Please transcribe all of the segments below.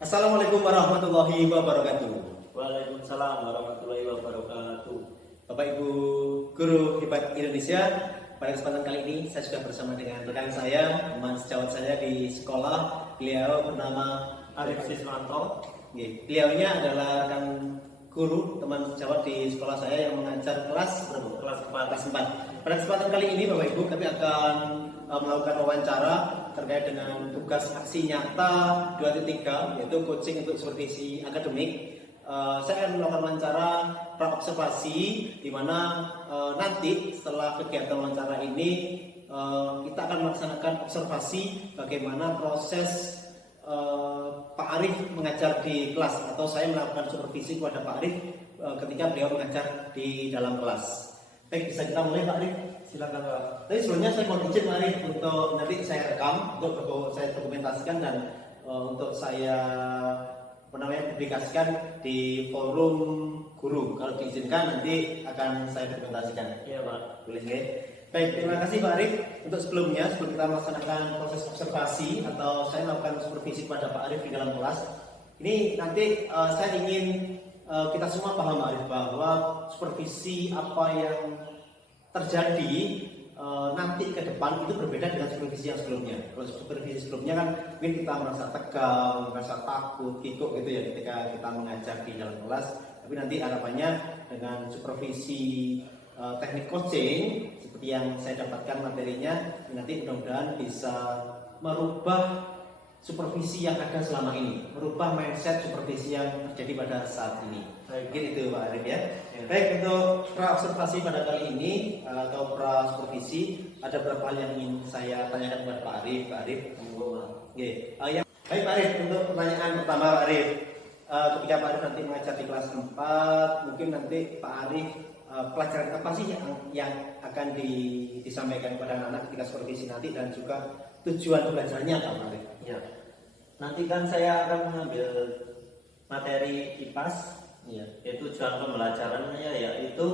Assalamualaikum warahmatullahi wabarakatuh. Waalaikumsalam warahmatullahi wabarakatuh. Bapak Ibu Guru Hebat Indonesia, pada kesempatan kali ini saya sudah bersama dengan rekan saya, teman sejawat saya di sekolah. Beliau bernama Arif Siswanto. Beliaunya adalah rekan guru, teman sejawat di sekolah saya yang mengajar kelas 4. Pada kesempatan kali ini Bapak Ibu, kami akan melakukan wawancara terkait dengan tugas aksi nyata 2.3, yaitu coaching untuk supervisi akademik. Saya akan melakukan wawancara pra-observasi, di mana nanti setelah kegiatan wawancara ini kita akan melaksanakan observasi bagaimana proses Pak Arif mengajar di kelas, atau saya melakukan supervisi kepada Pak Arif ketika beliau mengajar di dalam kelas. Baik, bisa kita mulai Pak Arif? Silakan Pak. Tapi sebelumnya saya mohon izin Pak Arif untuk nanti saya rekam, untuk saya dokumentasikan dan untuk saya publikasikan di forum guru. Kalau diizinkan nanti akan saya dokumentasikan. Iya Pak. Boleh ya? Baik, terima kasih Pak Arif. Untuk sebelum kita melaksanakan proses observasi atau saya melakukan supervisi kepada Pak Arif di dalam kelas, ini nanti saya ingin kita semua paham Pak Arif bahwa supervisi apa yang terjadi nanti ke depan itu berbeda dengan supervisi yang sebelumnya. Kalau supervisi sebelumnya kan mungkin kita merasa tegang, merasa takut, kikuk gitu ya ketika kita mengajar di dalam kelas. Tapi nanti harapannya dengan supervisi teknik coaching seperti yang saya dapatkan materinya, nanti mudah-mudahan bisa merubah supervisi yang ada selama ini, merubah mindset supervisi yang terjadi pada saat ini. Mungkin itu Pak Arif ya. Baik, untuk pra-observasi pada kali ini atau pra-supervisi, ada beberapa hal yang ingin saya tanyakan kepada Pak Arif. Pak Arif, baik Pak Arif, untuk pertanyaan pertama Pak Arif, ketika Pak Arif nanti mengajar di kelas 4, mungkin nanti Pak Arif pelajaran apa sih yang akan disampaikan kepada anak-anak ketika supervisi nanti, dan juga tujuan belajarnya apa Pak Arif? Ya. Nanti kan saya akan mengambil materi IPAS, yaitu tujuan pembelajarannya yaitu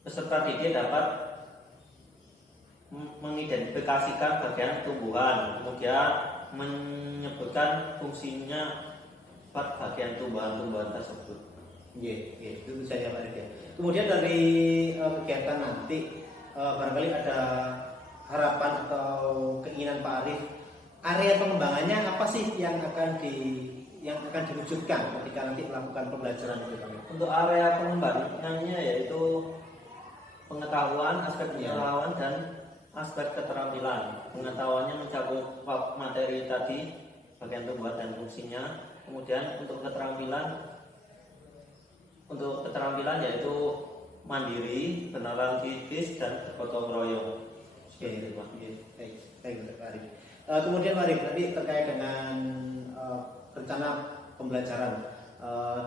peserta didik dapat mengidentifikasikan bagian tumbuhan, kemudian menyebutkan fungsinya bagian tumbuhan-tumbuhan tersebut. Itu saja Pak Arif ya. Kemudian dari kegiatan nanti barangkali ada harapan atau keinginan Pak Arif, area pengembangannya apa sih yang akan diwujudkan ketika nanti melakukan pembelajaran itu Pak? Untuk area pengembangannya yaitu pengetahuan, aspek pengetahuan dan aspek keterampilan. Pengetahuannya mencakup materi tadi, bagian tumbuhan dan fungsinya. Kemudian untuk keterampilan yaitu mandiri, bernalar kritis dan bergotong royong. Baik, Pak Arif. Kemudian Pak Arif, nanti terkait dengan rencana pembelajaran,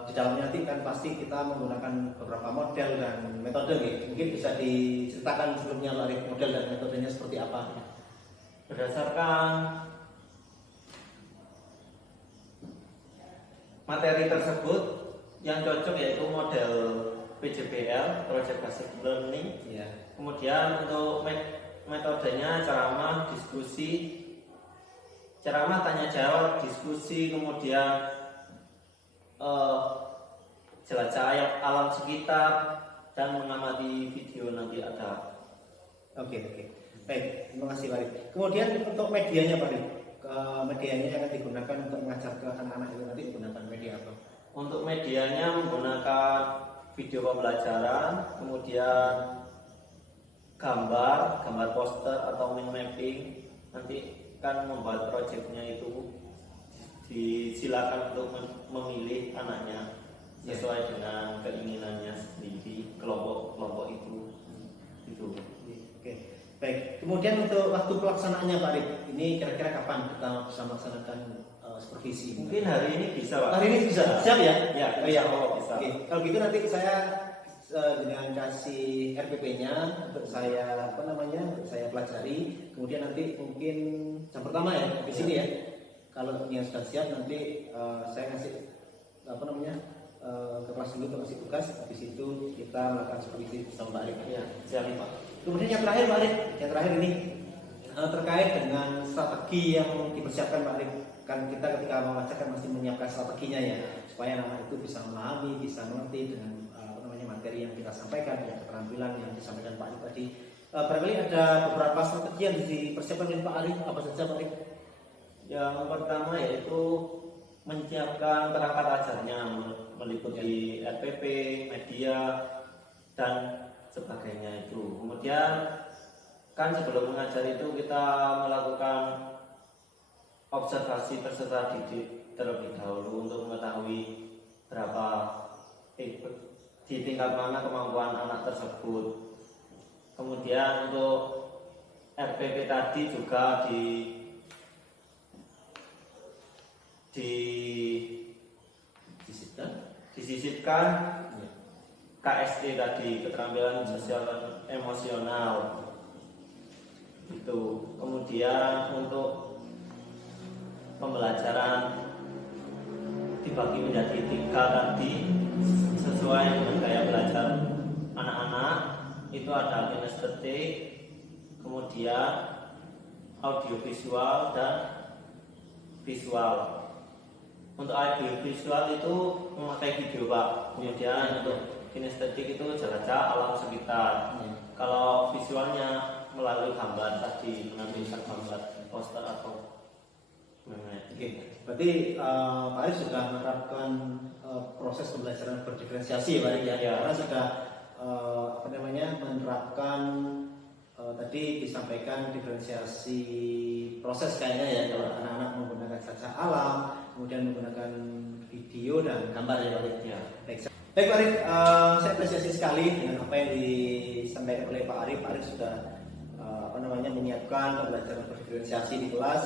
di dalamnya nanti kan pasti kita menggunakan beberapa model dan metode ya. Mungkin bisa diceritakan sebelumnya Pak Arif, model dan metodenya seperti apa? Berdasarkan materi tersebut, yang cocok yaitu model PJBL, Project Based Learning. Kemudian untuk metodenya ceramah, diskusi, ceramah, tanya jawab, diskusi, kemudian jelajah alam sekitar dan mengamati video nanti ada. Oke. Baik, terima kasih Pak Arif. Kemudian untuk medianya Pak Arif, medianya yang akan digunakan untuk mengajar ke anak-anak itu nanti menggunakan media apa? Untuk medianya menggunakan video pembelajaran, kemudian gambar poster atau mind mapping. Nanti kan membuat proyeknya itu disilakan untuk memilih anaknya sesuai dengan keinginannya sendiri, kelompok itu. Oke. Baik. Kemudian untuk waktu pelaksanaannya Pak Arif, ini kira-kira kapan kita bisa melaksanakan supervisi? Mungkin hari ini bisa Pak. Hari ini bisa. Siap ya? Ya, bisa. Oke. Kalau gitu nanti saya dengan kasih RPP-nya untuk saya untuk saya pelajari. Kemudian nanti mungkin jam pertama ya di sini ya. Kalau yang sudah siap nanti saya kasih ke kelas dulu untuk kasih tugas. Habis itu kita melakukan supervisi bersama Pak Arif. Siap Pak. Kemudian yang terakhir Pak Arif, ini terkait dengan strategi yang dipersiapkan Pak Arif kan kita ketika membaca kan mesti menyiapkan strateginya ya, supaya anak itu bisa memahami, bisa mengerti dengan materi yang kita sampaikan, ya, keterampilan yang disampaikan Pak Arif tadi. Barangkali ada beberapa strategi yang dipersiapkan oleh Pak Arif, apa saja Pak Arif? Yang pertama yaitu menyiapkan perangkat ajarnya, meliputi RPP, media, dan sebagainya itu. Kemudian kan sebelum mengajar itu kita melakukan observasi peserta didik terlebih dahulu untuk mengetahui berapa di tingkat mana kemampuan anak tersebut. Kemudian untuk RPP tadi juga disisipkan KSE tadi, keterampilan sosial dan emosional itu. Kemudian untuk pembelajaran dibagi menjadi 3 tadi sesuai dengan gaya belajar anak-anak. Itu ada kinestetik, kemudian audiovisual dan visual. Untuk audiovisual itu memakai video Pak. Kemudian untuk kinestetik itu jelajah alam sekitar. Kalau visualnya melalui gambar tadi, mengambil gambar poster atau Oke, berarti Pak Arif sudah menerapkan proses pembelajaran berdiferensiasi ya Pak Arif ya, karena sudah menerapkan tadi disampaikan diferensiasi proses kayaknya ya, kalau anak-anak menggunakan saja alam, kemudian menggunakan video dan gambar ya Pak Arif. ya. Baik Pak Arif, saya apresiasi sekali dengan apa yang disampaikan oleh Pak Arif. Pak Arif sudah menyiapkan pembelajaran berdiferensiasi di kelas,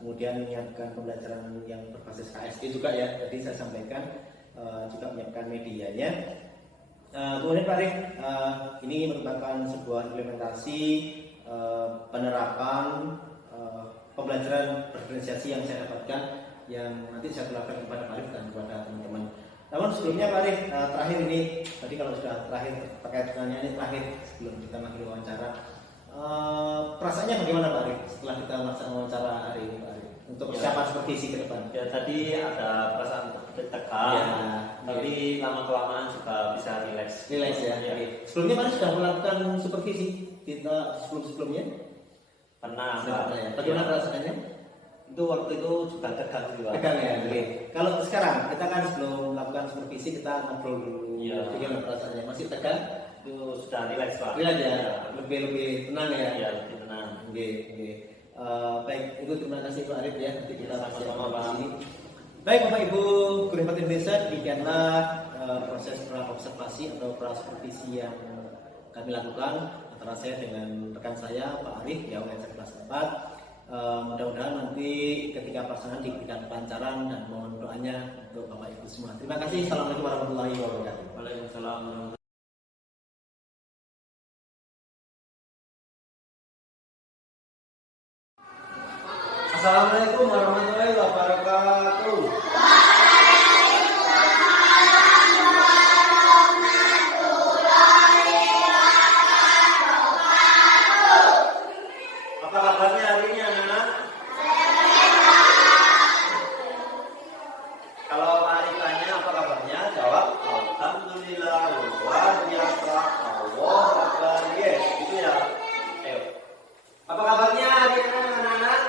kemudian menyiapkan pembelajaran yang berbasis KSD juga ya. Tadi saya sampaikan juga menyiapkan medianya. Kemudian Pak Arif, ini merupakan sebuah implementasi penerapan pembelajaran berdiferensiasi yang saya dapatkan, yang nanti saya tularkan kepada Pak Arif dan kepada teman-teman. Namun sebelumnya Pak Arif, terakhir ini, tadi kalau sudah terakhir terkait dengannya ini terakhir sebelum kita mengakhiri wawancara, perasaannya bagaimana Pak Arif setelah kita melaksanakan wawancara hari ini Pak Arif untuk persiapan supervisi ke depan? Ya tadi ada perasaan tegang, ya, tapi lama kelamaan juga bisa rileks. Rileks ya. Ya. Sebelumnya Pak Arif sudah melakukan supervisi kita sebelumnya? Pernah. Ya. Bagaimana perasaannya? Itu waktu itu juga tegang juga. Tegang ya. Oke. Kalau sekarang kita kan sebelum melakukan supervisi kita ngobrol dulu. Ya. Bagaimana perasaannya? Masih tegang? Itu sudah rileks Pak. Rileks ya. Lebih tenang ya. Ya lebih tenang. Oke. Baik, itu terima kasih Pak Arif ya. Nanti kita sama-sama Pak. Sini. Baik Bapak Ibu guru Hikmat Indonesia, demikianlah proses pra-observasi atau pra-supervisi yang kami lakukan antara saya dengan rekan saya Pak Arif yang mengajar kelas 4. Mudah-mudahan nanti ketika pelaksanaan diberikan kelancaran dan mohon doanya untuk Bapak Ibu semua. Terima kasih. Assalamualaikum warahmatullahi wabarakatuh. Waalaikumsalam warahmatullahi. Assalamualaikum warahmatullahi wabarakatuh. Apa kabarnya hari ini anak-anak? Kalau Pak Arif tanya apa kabarnya, jawab alhamdulillah, luar biasa, Allah Akbar. Yes, itu ya. Ayo. Apa kabarnya hari ini anak-anak?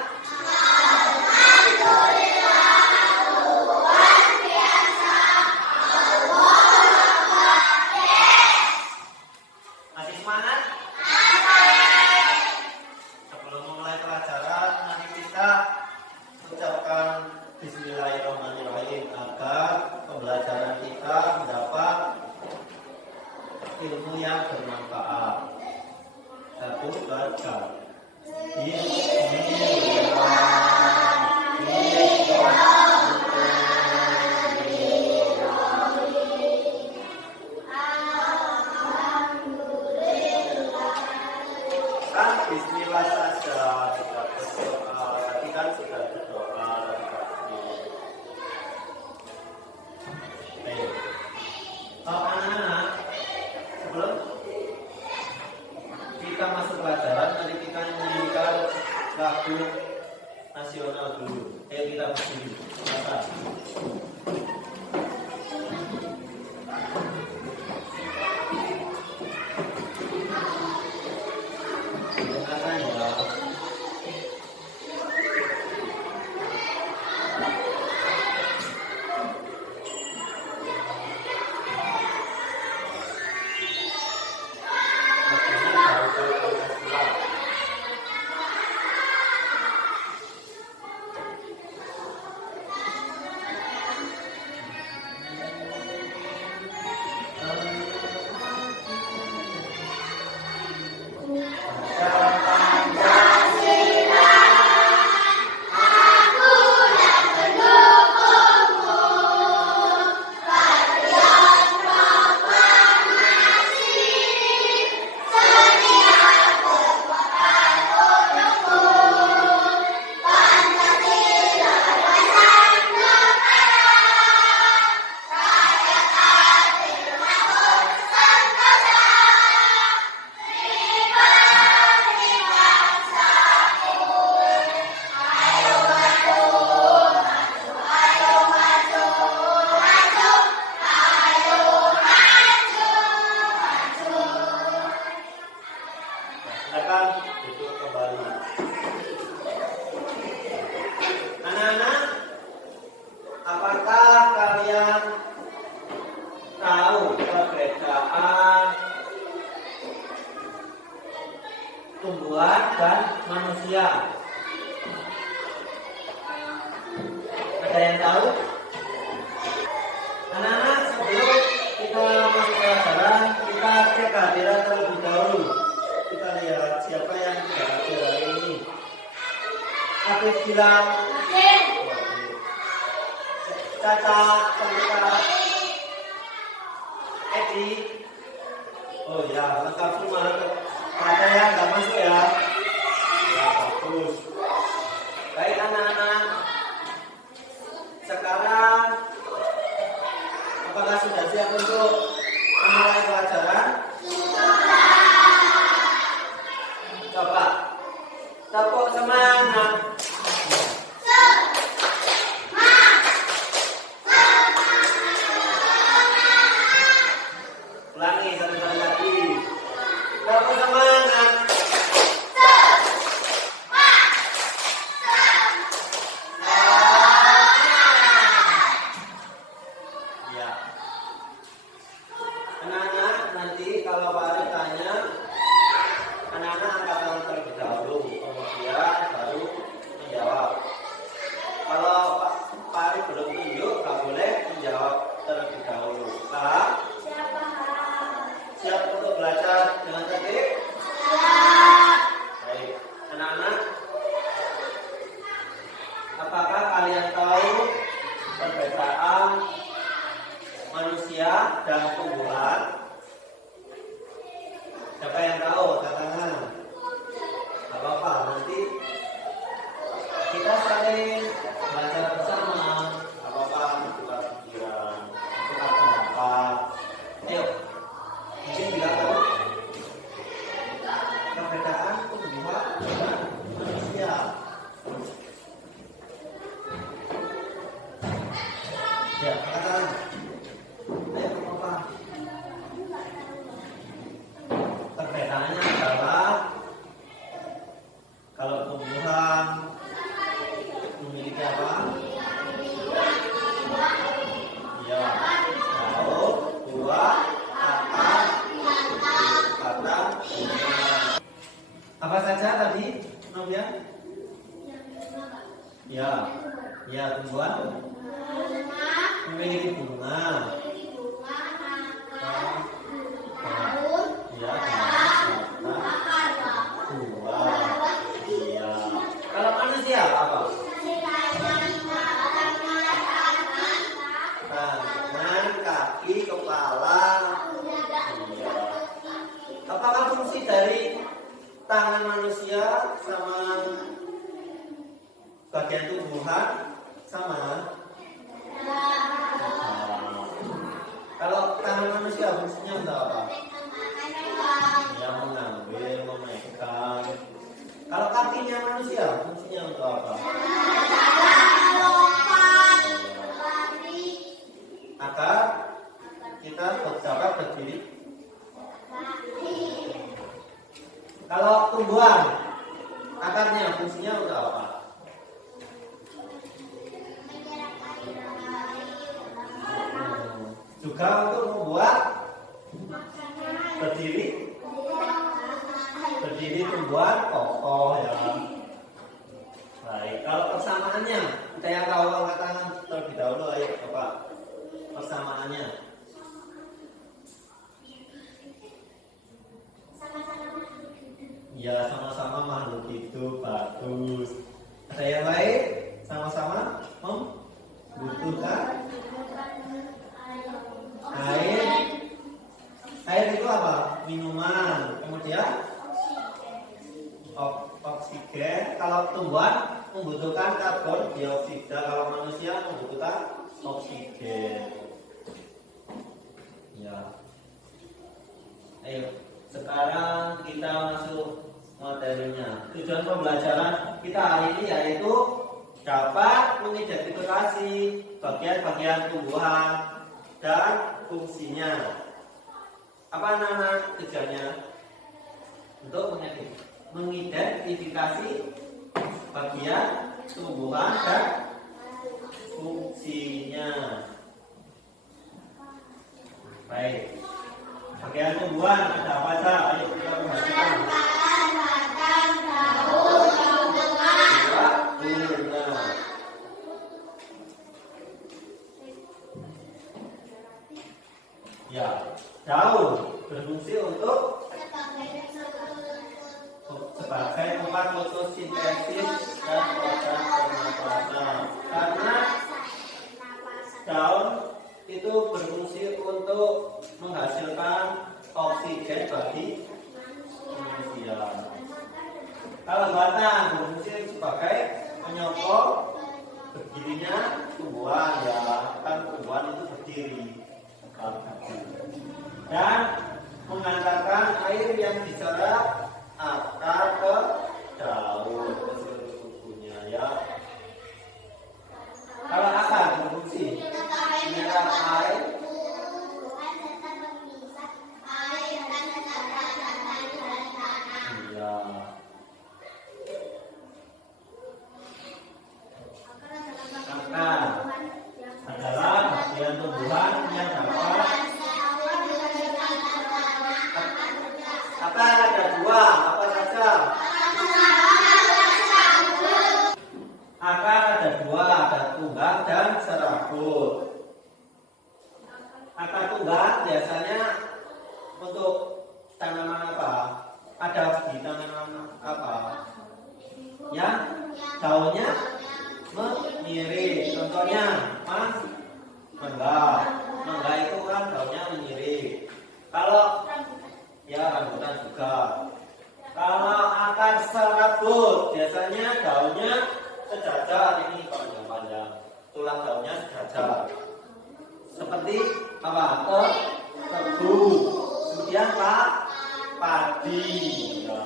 Masih semangat? Sebelum memulai pelajaran, mari kita ucapkan Bismillahirrahmanirrahim agar pembelajaran kita mendapat ilmu yang bermanfaat. Satu baca. Kan Bismillah saja tidak berdoa, tadi kan sudah berdoa. Anak-anak, sebelum kita masuk pelajaran, mari kita nyanyikan lagu nasional dulu. Ayo. Ayo kita berdiri. Atas. Dengarkan ya. Silakan duduk kembali. Anak-anak, apakah kalian tahu perbedaan tumbuhan dan manusia? Ada yang tahu? Anak-anak, sebelum kita masuk ke pelajaran, kita cek kehadiran terlebih dahulu. Kita lihat siapa yang tidak hadir hari ini. Afif bilang Caca, Cantika, Edi. Oh ya, lengkap semua. Ada yang nggak masuk ya? Ya, bagus. Baik anak-anak. Sekarang apakah sudah siap untuk memulai pelajaran? Coba tepuk semangat. Ulangi satu kali lagi. Tepuk semangat. Ya. Anak-anak, nanti kalau Pak Arif tanya, anak-anak angkat tangan terlebih dahulu, kemudian baru menjawab. Kalau Pak Arif belum tunjuk, nggak boleh menjawab terlebih dahulu. Paham? Siap untuk belajar dengan tertib? Baik, anak-anak, apakah kalian tahu perbedaan manusia dan tumbuhan? Siapa yang tahu? Tangan. Gak apa-apa, nanti kita saling belajar bersama. Gak apa-apa, tukar pikiran, tukar pendapat. Ayo, mungkin bilang tahu perbedaan tumbuhan dan manusia. Ya, katakan. Ayo, apa? Perbedaannya adalah kalau tumbuhan memiliki apa? Ya, daun, buah, akar, batang, bunga. Apa saja tadi, Novia? Ya, ya tumbuhan memiliki bunga. Ya, buah. Iya. Kalau manusia apa? Tangan, kaki, kepala. Iya. Apakah fungsi dari tangan manusia sama bagian tumbuhan sama? Kalau tangan manusia fungsinya untuk apa? Ya, mengambil, memegang. Kalau kakinya manusia fungsinya untuk apa? kita siapa berdiri. Kalau tumbuhan, akarnya fungsinya untuk apa? Juga untuk membuat berdiri tumbuhan kokoh ya. Baik, kalau persamaannya kita yang tahu angkat tangan terlebih dahulu, ayo Bapak. Persamaannya. Ya, sama-sama makhluk hidup, bagus. Ada yang lain? Sama-sama membutuhkan air. Air itu apa? Minuman. Kemudian oksigen. Kalau tumbuhan membutuhkan karbon dioksida. Kalau manusia membutuhkan oksigen. Ya. Ayo, sekarang kita masuk materinya. Tujuan pembelajaran kita hari ini yaitu dapat mengidentifikasi bagian-bagian tumbuhan dan fungsinya. Apa nama tujuannya? Untuk mengidentifikasi bagian tumbuhan dan fungsinya. Baik. Bagian tumbuhan ada apa saja? Ayo kita perhatikan. Ya, daun berfungsi untuk sebagai tempat fotosintesis dan organ pernapasan. Karena daun itu berfungsi untuk menghasilkan oksigen bagi manusia. Kalau batang berfungsi sebagai penyokong berdirinya tumbuhan, ya kan tumbuhan itu berdiri. Dan mengantarkan air yang diserap akar ke daun ke seluruh tubuhnya ya. Kalau akar berfungsi menyerap air iya. Akar adalah bagian tumbuhan yang dapat akar ada dua, apa saja? Akar ada dua, ada tunggang dan serabut. Akar tunggang biasanya untuk tanaman apa? Ada di tanaman apa? Ya, daunnya menyirik. Contohnya, mangga. Mangga itu kan daunnya menyirik. Kalau ya rambutan juga. Kalau akar serabut biasanya daunnya sejajar, ini panjang-panjang. Tulang daunnya sejajar. Seperti apa? Tebu. Kemudian padi, ya,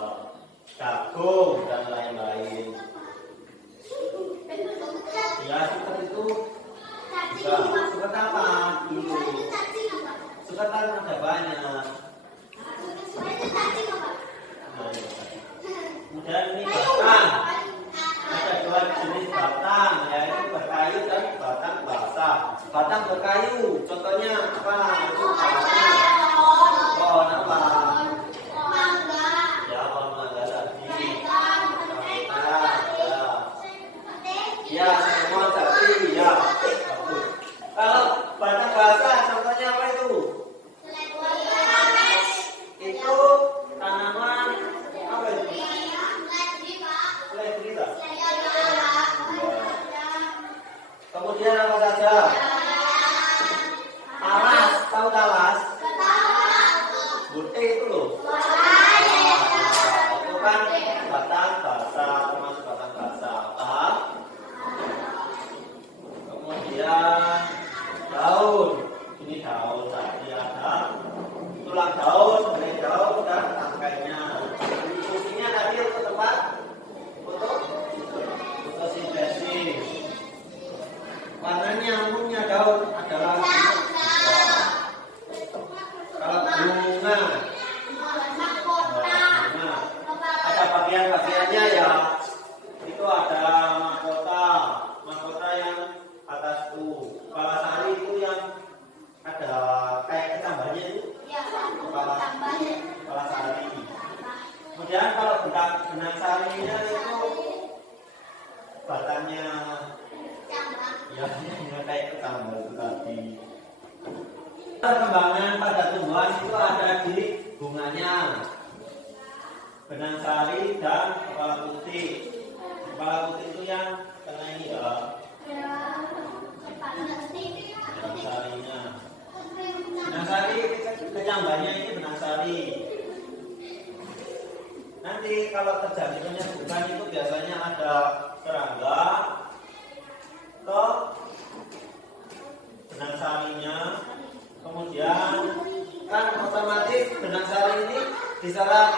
jagung dan lain-lain. Ya seperti itu. Juga seperti apa dulu? Seperti ada banyak. Kemudian ini batang. Ada dua jenis batang, yaitu berkayu dan batang basah. Batang berkayu, contohnya apa? Itu batangnya pohon apa? Ya pohon mangga tadi. Ya semua tadi ya. Kalau batang basah, contohnya apa itu? Itu tanaman apa itu? sarinya itu batangnya ya kayak ketambal itu tadi. Perkembangan pada tumbuhan itu ada di bunganya, benang sari dan kepala putih. Kepala putih itu yang tengah ini ya. Benang sarinya. Benang sari kecambannya ini benang sari. Nanti kalau terjadi penyerbukan itu biasanya ada serangga, toh benang sarinya, kemudian kan otomatis benang sari ini diserap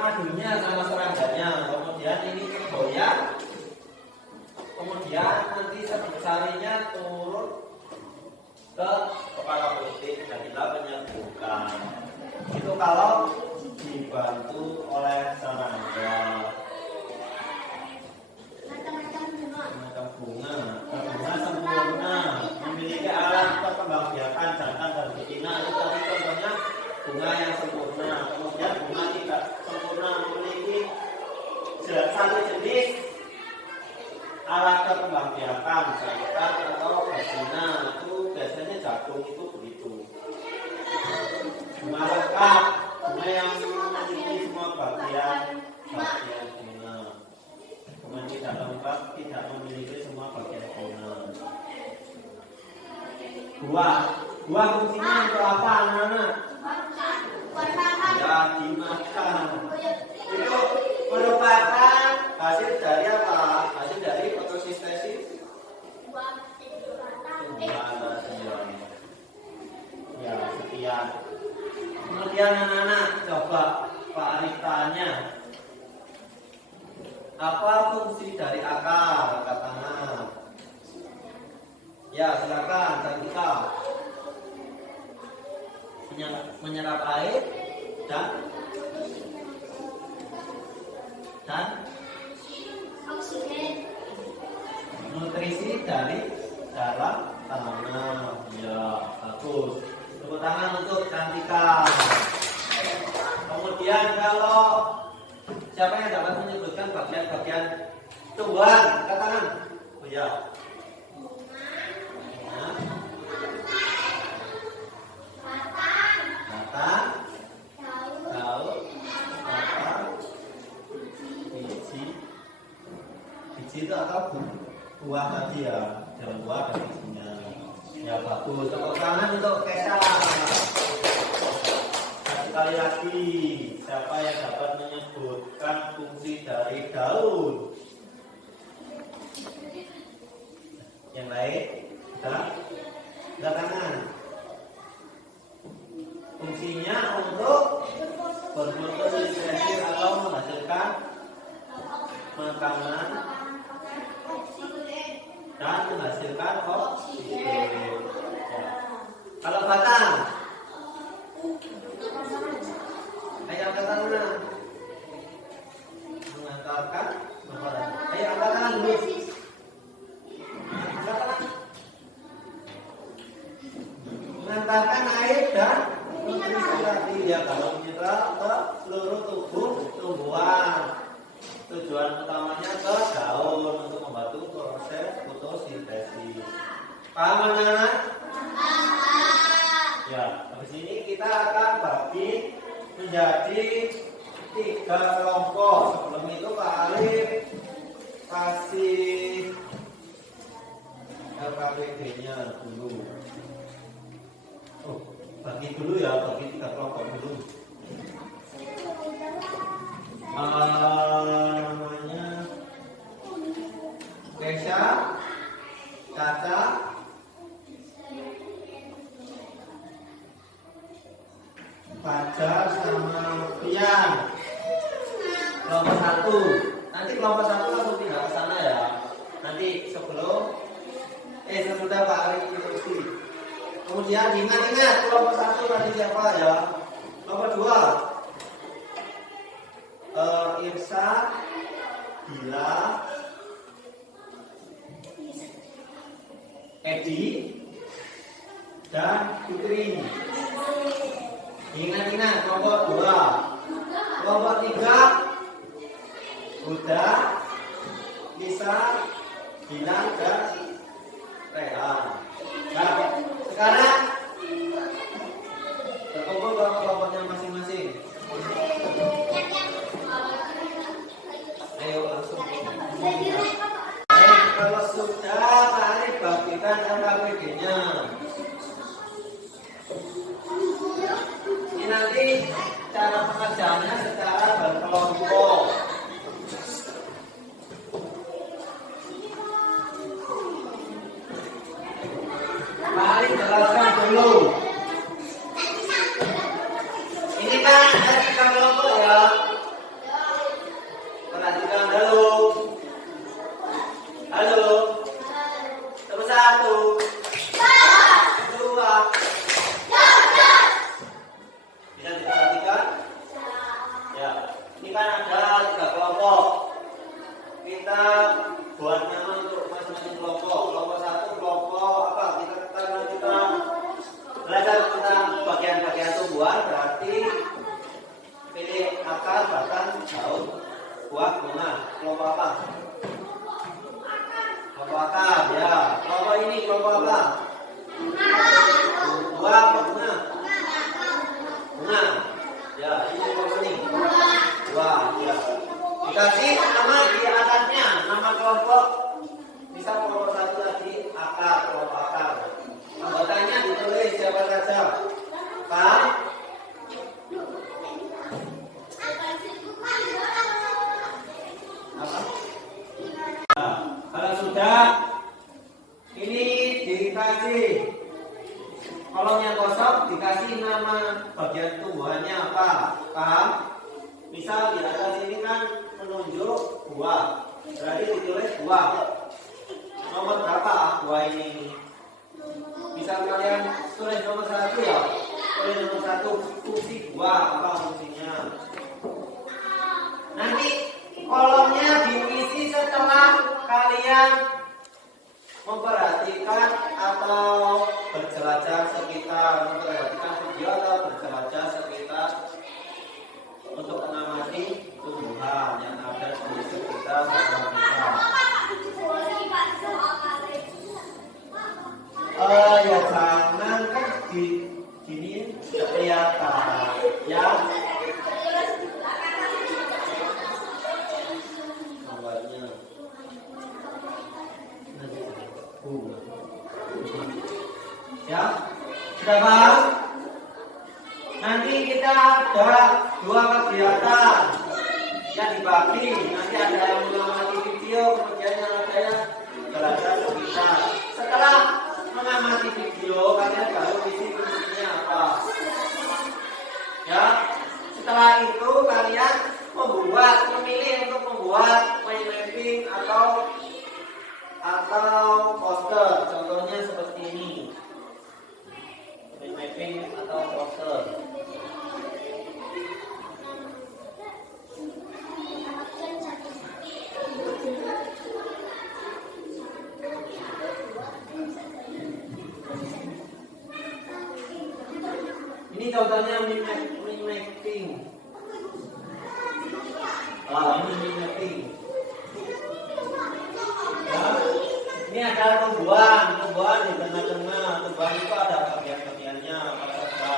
madunya sama serangganya, kemudian ini goyang, kemudian nanti sarinya turun ke kepala putih dan kita penyerbukan. Itu kalau dibantu oleh serangga. Bunga sempurna memiliki alat perkembangbiakan jantan dan betina. Itu tadi contohnya bunga yang sempurna. Kemudian bunga tidak sempurna memiliki satu jenis alat perkembangbiakan jantan atau betina. Itu biasanya jagung itu begitu. Bunga lengkap, bunga yang memiliki semua bagian bunga. Bunga tidak lengkap tidak memiliki semua bagian bunga. Buah fungsinya untuk apa anak-anak? Ya dimakan. Itu merupakan hasil dari apa? Hasil dari fotosintesis. Ya sekian. Kemudian anak-anak coba Pak Arif tanya, apa fungsi dari akar tangan? Ya silakan Cantika. Menyerap air dan nutrisi dari dalam tanah. Ya bagus. Tepuk tangan untuk Cantika. Kemudian kalau siapa yang dapat menyebutkan bagian-bagian tumbuhan? Angkat tangan. Oh ya. Batang, daun, batang, biji itu atau buah tadi ya, daun buah dan bijinya. Ya bagus. Tepuk tangan untuk Kesha. Sekali lagi, siapa yang dapat menyebutkan fungsi dari daun? Yang lain? Sudah? Sudah tangan. Fungsinya untuk berfotosintesis atau menghasilkan makanan dan menghasilkan oksigen. Kalau batang, ayo angkat tangan. Mengantarkan makanan. Ayo angkat tangan dulu. Mengantarkan air dan nutrisi tadi ya kalau mineral ke seluruh tubuh tumbuhan. Tujuan utamanya ke daun untuk membantu proses fotosintesis. Paham anak-anak? Ya, habis ini kita akan bagi menjadi 3 kelompok. Sebelum itu Pak Alif kasih LKPD-nya dulu. Oh, bagi dulu ya, bagi 3 kelompok dulu. Namanya Kesha, Caca, Fajar sama Pian. Kelompok 1. Nanti kelompok 1 langsung pindah ke sana ya. Nanti sesudah Pak Arif instruksi. Kemudian ingat kelompok 1 tadi siapa ya? Kelompok 2 Irsa, Bila, Edi, dan Putri. Ingat-ingat kelompok 2. Kelompok 3 Huda, Lisa, Gilang, dan Rehan. Nah, sekarang berkumpul ke kelompoknya masing-masing. Ayo langsung. Kalau sudah, mari bagikan LKPD-nya. Ini nanti cara pengerjaannya secara berkelompok. Mari jelaskan dulu. Ini kan ada 3 kelompok ya. Perhatikan dulu. Halo. Terus 1, 2. Bisa diperhatikan? Ya. Ini kan ada 3 kelompok. Kita buat nama untuk masing-masing kelompok. Kelompok 1, kelompok apa? Kita belajar tentang bagian-bagian tumbuhan, berarti pilih akar, batang, daun, buah, bunga. Kelompok apa? Kelompok akar, ya. Kelompok ini kelompok apa? Buah apa bunga? Bunga. Ya, ini kelompok ini. Buah, ya. Dikasih nama di atasnya, nama kelompok. Bisa kelompok 1 tadi akar, kelompok akar. Anggotanya ditulis siapa saja. Pak. Apa? Nah, kalau sudah, ini dikasih kolomnya kosong, dikasih nama bagian tumbuhannya apa? Paham? Misal di atas ini kan menunjuk buah, berarti ditulis buah. Nomor berapa buah ini? Bisa kalian tulis nomor 1 ya. Tulis nomor 1, fungsi buah apa fungsinya. Nanti kolomnya diisi setelah kalian memperhatikan atau berjelajah sekitar, memperhatikan video atau berjelajah sekitar untuk mengamati tumbuhan yang ada di sekitar sekolah kita. Ya jangan kan di gini kelihatan ya. Gambarnya. Ya, sudah paham? Nanti kita ada 2 kegiatan yang dibagi. Nanti ada yang mengamati video, kemudian yang ada yang belajar sekitar. Setelah mengamati video, kalian baru isi fungsinya apa. Ya, setelah itu kalian memilih untuk membuat mind mapping atau poster. Contohnya seperti ini. Mind mapping atau poster. Ini contohnya mind mapping. Ini mind mapping. Ya. Ini ada tumbuhan di tengah-tengah. Tumbuhan itu ada bagian-bagiannya. Apa saja.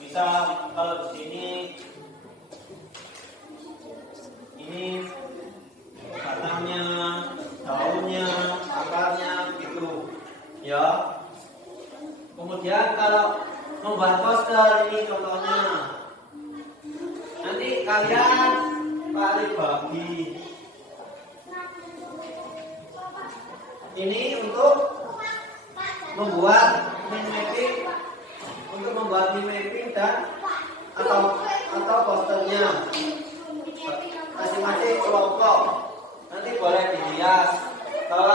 Bisa kalau di sini ini batangnya, daunnya, akarnya, gitu. Ya. Kemudian kalau membuat poster ini contohnya. Nanti kalian bagi ini untuk membuat mind mapping dan atau posternya masing-masing kelompok. Nanti boleh dihias. Kalau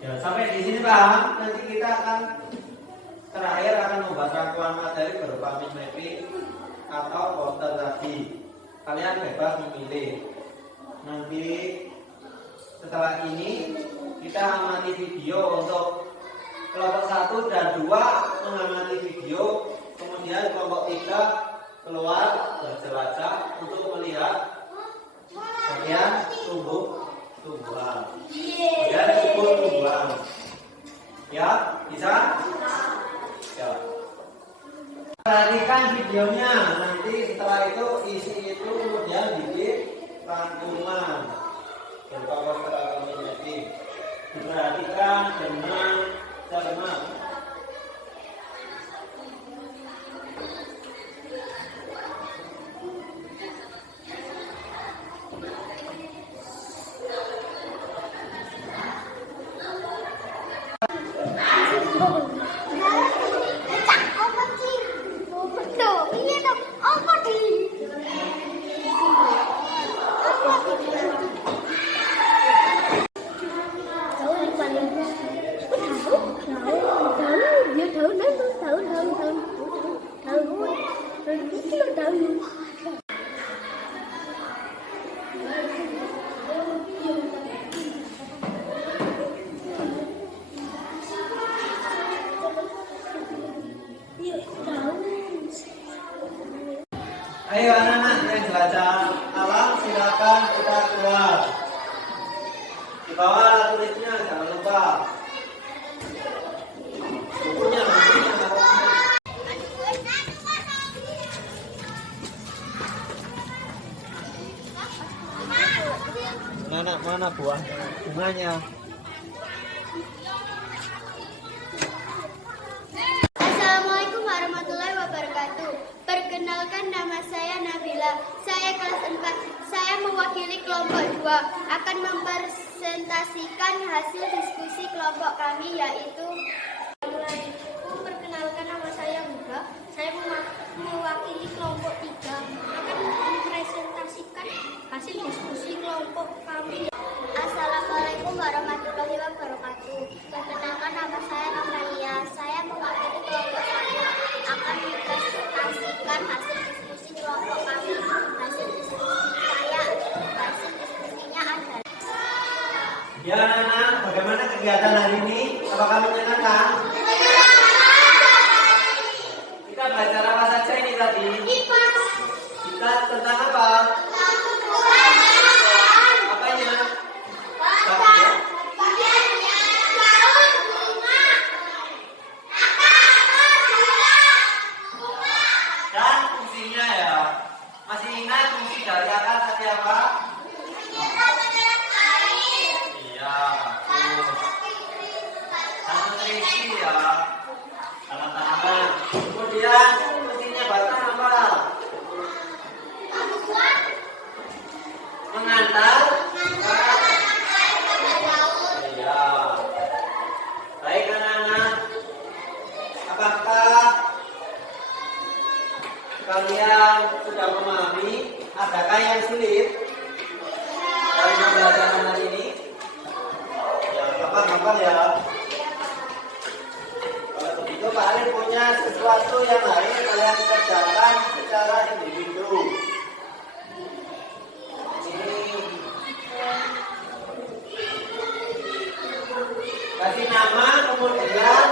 ya, sampai di sini paham. Nanti kita akan terakhir membuat rangkuman materi berupa mind mapping atau poster tadi. Kalian bebas memilih. Nanti setelah ini kita amati video untuk kelompok 1 dan 2 mengamati video, kemudian kelompok 3 keluar berjelajah untuk melihat bagian tumbuhan. Dan tumbuhan. Ya, bisa? Ya. Perhatikan videonya, nanti setelah itu isi itu kemudian bikin rangkuman berupa komunikasi. Diperhatikan dengan cermat. Ayo anak-anak yang jelajah alam, silakan kita keluar. Di bawah tulisnya jangan lupa. Bukunya. Mana buah bunganya? Assalamualaikum warahmatullahi wabarakatuh. Perkenalkan, nama saya Nabila. Saya kelas 4. Saya mewakili kelompok 2 akan mempresentasikan hasil diskusi kelompok kami, yaitu perkenalkan, nama saya Huda. Saya mewakili kelompok 3 akan mempresentasikan hasil diskusi kelompok kami. Assalamualaikum warahmatullahi wabarakatuh. Perkenalkan, nama saya Nofralia. Saya mewakili kelompok 1 akan mempresentasikan hasil diskusi kelompok kami. Hasil diskusinya adalah. Ya anak-anak, bagaimana kegiatan hari ini? Apakah menyenangkan? Kita belajar apa saja ini tadi? Kita tentang apa? Apanya? Dan fungsinya ya. Masih ingat fungsi dari akar tadi apa? Iya, bagus. Dan nutrisi ya. Tangan-tangan. Kemudian fungsinya batang apa? Mengantar. Iya. Baik anak-anak. Apakah kalian sudah memahami? Adakah yang sulit dari pembelajaran hari ini? Ya, gampang ya. Kalau begitu kalian punya sesuatu yang lain kalian kerjakan secara individu. Ini kasih nama, kemudian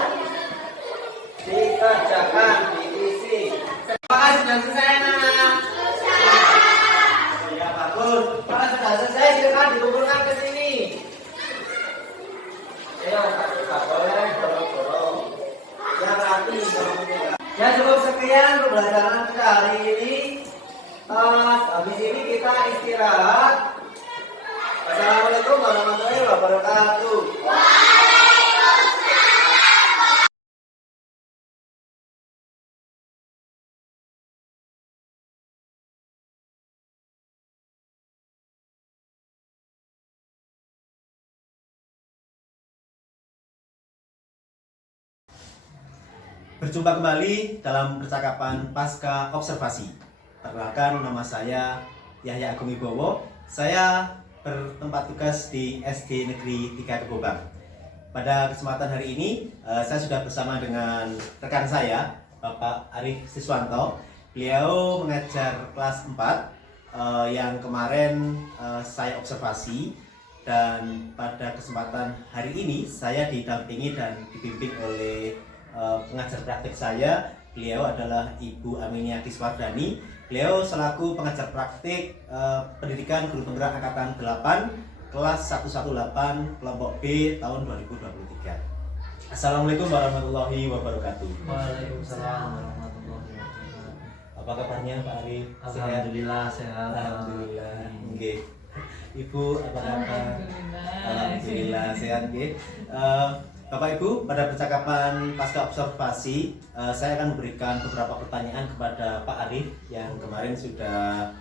dikerjakan, diisi. Apakah sudah selesai anak-anak? Ya bagus. Kalau sudah selesai silakan dikumpulkan ke sini. Ayo, tak boleh dorong-dorong. Yang rapi. Ya cukup sekian pembelajaran kita hari ini. Habis ini kita istirahat. Assalamualaikum warahmatullahi wabarakatuh. Berjumpa kembali dalam percakapan pasca observasi. Perkenalkan, nama saya Yahya Agung Wibowo. Saya bertempat tugas di SD Negeri 3 Kebobang. Pada kesempatan hari ini, saya sudah bersama dengan rekan saya, Bapak Arif Siswanto. Beliau mengajar kelas 4 yang kemarin saya observasi. Dan pada kesempatan hari ini saya didampingi dan dibimbing oleh pengajar praktik saya. Beliau adalah Ibu Aminia Kiswardani. Beliau selaku pengajar praktik pendidikan guru penggerak angkatan 8 kelas 118 kelompok B tahun 2023. Assalamualaikum warahmatullahi wabarakatuh. Waalaikumsalam warahmatullahi wabarakatuh. Apa kabarnya Pak Arif? Alhamdulillah sehat. Alhamdulillah. Nggih. Ibu apa kabar? Alhamdulillah sehat nggih. Bapak Ibu, pada percakapan pasca observasi, saya akan memberikan beberapa pertanyaan kepada Pak Arif yang kemarin sudah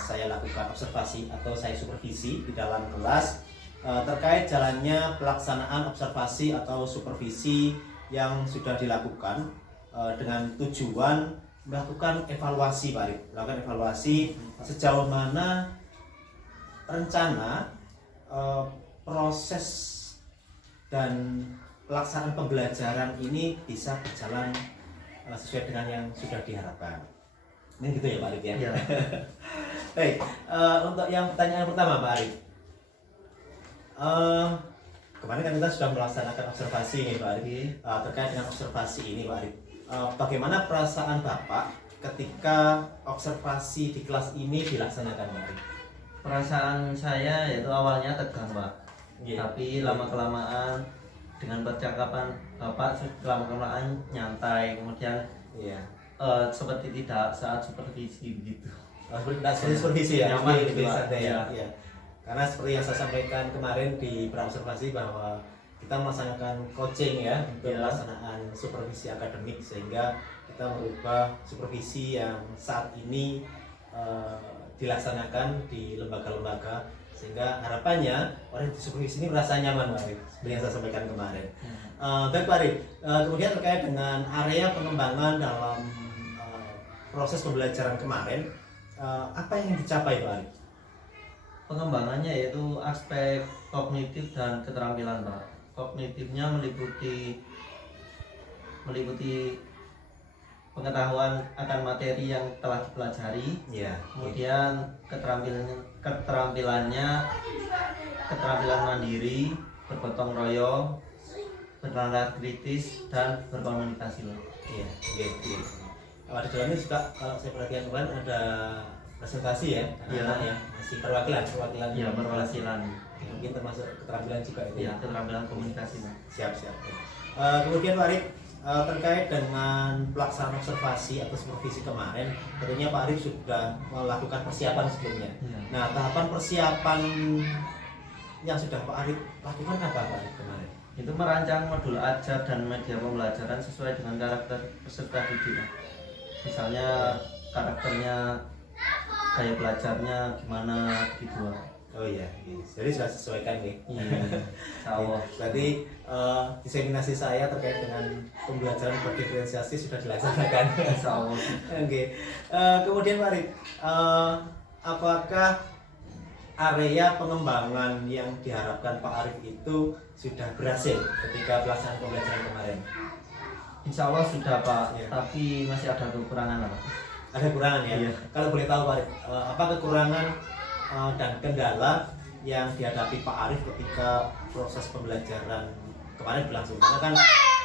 saya lakukan observasi atau saya supervisi di dalam kelas terkait jalannya pelaksanaan observasi atau supervisi yang sudah dilakukan dengan tujuan melakukan evaluasi Pak Arif, melakukan evaluasi sejauh mana rencana proses dan pelaksanaan pembelajaran ini bisa berjalan sesuai dengan yang sudah diharapkan. Ini gitu ya Pak Arif ya. Ya. Baik, untuk yang pertanyaan pertama Pak Arif. Kemarin kan kita sudah melaksanakan observasi nih Pak Arif. Terkait dengan observasi ini Pak Arif. Bagaimana perasaan Bapak ketika observasi di kelas ini dilaksanakan Pak Arif? Perasaan saya yaitu awalnya tegang Pak, tapi Iya. lama-kelamaan dengan percakapan Bapak lama-kelamaan nyantai, kemudian Iya. seperti tidak saat supervisi begitu. Seperti supervisi ya, Nyaman lebih gitu, Pak. santai ya. Iya. Iya. Karena seperti yang saya sampaikan kemarin di praobservasi bahwa kita melaksanakan coaching ya untuk Iya. pelaksanaan supervisi akademik, sehingga kita merubah supervisi yang saat ini dilaksanakan di lembaga-lembaga, sehingga harapannya orang di supervisi ini merasa nyaman Pak Arif, seperti yang saya sampaikan kemarin. Baik Pak Arif, kemudian terkait dengan area pengembangan dalam proses pembelajaran kemarin, apa yang dicapai Pak Arif? Pengembangannya yaitu aspek kognitif dan keterampilan Pak. Kognitifnya meliputi pengetahuan akan materi yang telah dipelajari. Ya. Kemudian keterampilannya keterampilan mandiri, bergotong royong, bernalar kritis, dan berkomunikasi. Iya, iya. Di dalamnya juga kalau saya perhatikan kemarin ada presentasi ya, Iya. anak-anak ya, masih perwakilan. Ya, perwakilan. Mungkin termasuk keterampilan juga itu Ya, keterampilan komunikasi Pak. Siap. Kemudian Pak Arif, terkait dengan pelaksanaan observasi atau supervisi kemarin, tentunya Pak Arif sudah melakukan persiapan sebelumnya. Iya. Nah, tahapan persiapan yang sudah Pak Arif lakukan apa Pak Arif kemarin? Itu merancang modul ajar dan media pembelajaran sesuai dengan karakter peserta didik. Misalnya karakternya, gaya belajarnya gimana gitu. Oh iya, jadi sudah sesuaikan nih. Iya. Insya Berarti diseminasi saya terkait dengan pembelajaran berdiferensiasi sudah dilaksanakan. Allah. Oke. Kemudian Pak Arif, apakah area pengembangan yang diharapkan Pak Arif itu sudah berhasil ketika pelaksanaan pembelajaran kemarin? Insya Allah sudah Pak, Iya. tapi masih ada kekurangan Pak. Ada kekurangan ya? Iya. Kalau boleh tahu Pak Arif, apa kekurangan dan kendala yang dihadapi Pak Arif ketika proses pembelajaran kemarin berlangsung? Karena kan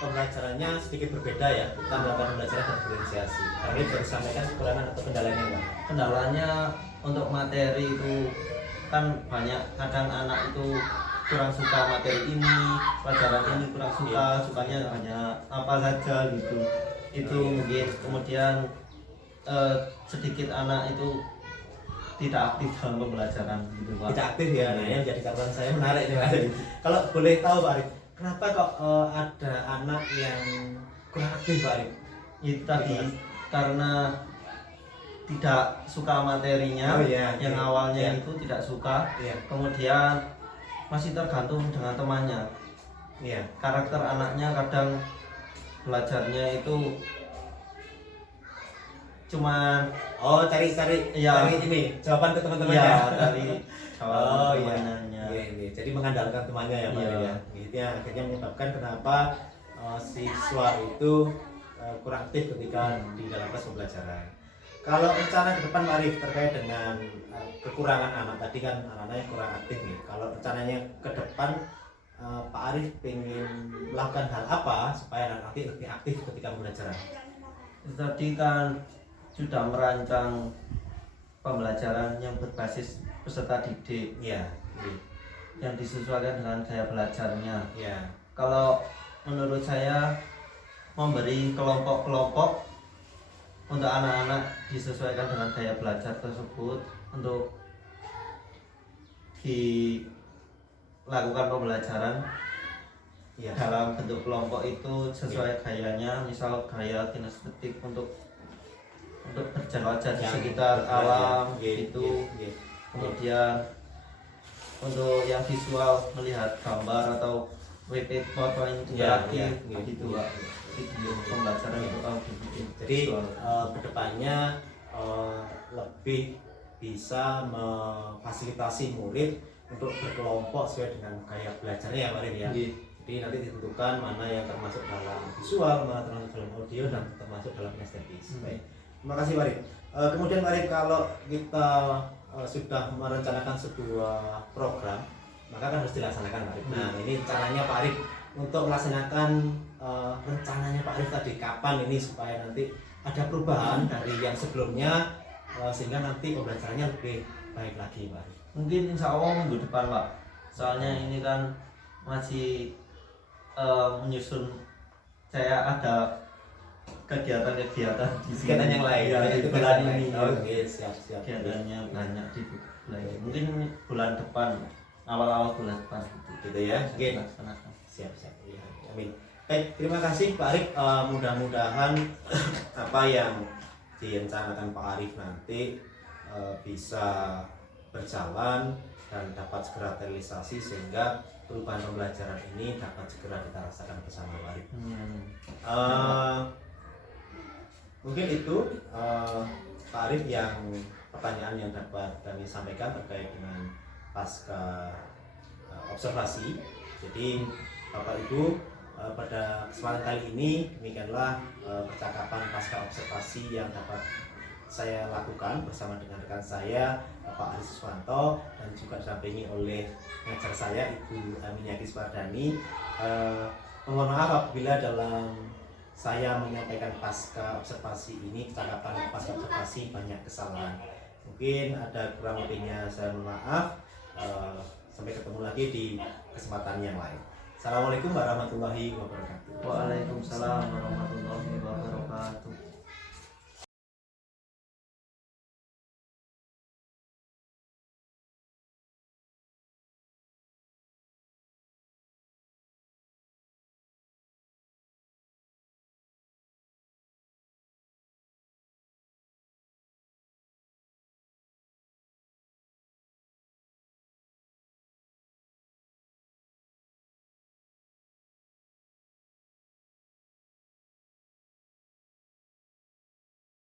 pembelajarannya sedikit berbeda ya, kita melakukan pembelajaran diferensiasi. Pak Arif bisa sampaikan kekurangan atau kendalanya Pak? Kendalanya untuk materi itu kan banyak, kadang anak itu kurang suka materi ini, pelajaran ini kurang suka, sukanya hanya apa saja gitu. Itu mungkin. Kemudian sedikit anak itu tidak aktif dalam pembelajaran gitu Pak. Tidak aktif ya, nah yang jadi catatan saya menarik nih Pak Arif. Kalau boleh tahu Pak Arif, kenapa kok ada anak yang kurang aktif Pak Arif? Itu tadi karena tidak suka materinya. Oh, iya, yang iya. awalnya Iya. itu tidak suka, Iya. kemudian masih tergantung dengan temannya. Iya. Karakter anaknya kadang belajarnya itu cuma Cari Iya. ini jawaban ke teman-temannya. ya dari Oh iya. temannya. Iya. Jadi mengandalkan temannya ya Pak Iya. ya. Itu yang akhirnya menyebabkan kenapa siswa itu kurang aktif ketika di dalam kelas pembelajaran. Kalau rencana ke depan Pak Arif terkait dengan kekurangan anak tadi kan anak-anaknya kurang aktif nih. Kalau rencananya ke depan Pak Arif ingin melakukan hal apa supaya anak nanti lebih aktif ketika pembelajaran? Tadi kan sudah merancang pembelajaran yang berbasis peserta didik Iya, yang disesuaikan dengan gaya belajarnya. iya, Kalau menurut saya memberi kelompok-kelompok untuk anak-anak disesuaikan dengan gaya belajar tersebut untuk dilakukan pembelajaran iya. dalam bentuk kelompok itu sesuai gayanya, misal gaya kinestetik untuk berjalan-jalan di sekitar alam itu, kemudian untuk yang visual melihat gambar atau WP foto interaktif gitu Pak. Video pembelajaran itu Jadi kedepannya lebih bisa memfasilitasi murid untuk berkelompok sesuai dengan gaya belajarnya ya Pak Arif ya. Jadi nanti ditentukan mana yang termasuk dalam visual, mana termasuk dalam audio dan termasuk dalam kinestetis. Baik. Terima kasih Pak Arif. Kemudian Pak Arif, kalau kita sudah merencanakan sebuah program, maka kan harus dilaksanakan Pak Arif. Nah ini caranya Pak Arif untuk melaksanakan rencananya Pak Arif tadi kapan ini supaya nanti ada perubahan dari yang sebelumnya sehingga nanti pembelajarannya lebih baik lagi Pak Arif. Mungkin insya Allah minggu depan Pak, soalnya ini kan masih menyusun, saya ada kegiatan-kegiatan di sini. Kegiatan yang lain ya, di itu bulan kegiatan ini lain. Oke, siap. kegiatannya banyak di bulan ini. Mungkin bulan depan, awal-awal bulan depan Gitu ya. bisa Oke. dilaksanakan. Siap. Ya, amin. Baik, terima kasih Pak Arif. Mudah-mudahan apa yang direncanakan Pak Arif nanti bisa berjalan dan dapat segera terrealisasi sehingga perubahan pembelajaran ini dapat segera kita rasakan bersama Pak Arif. Mungkin itu Pak Arif yang pertanyaan yang dapat kami sampaikan terkait dengan pasca observasi. Jadi Bapak Ibu, pada kesempatan kali ini demikianlah percakapan pasca observasi yang dapat saya lakukan bersama dengan rekan saya Pak Aris Suswanto dan juga didampingi oleh pengajar saya Ibu Aminiati Swardani. Mohon maaf apabila dalam saya menyampaikan pasca observasi ini, percakapan pasca observasi banyak kesalahan. Mungkin ada kurang lebihnya saya mohon maaf. Sampai ketemu lagi di kesempatan yang lain. Assalamualaikum warahmatullahi wabarakatuh. Waalaikumsalam warahmatullahi wabarakatuh.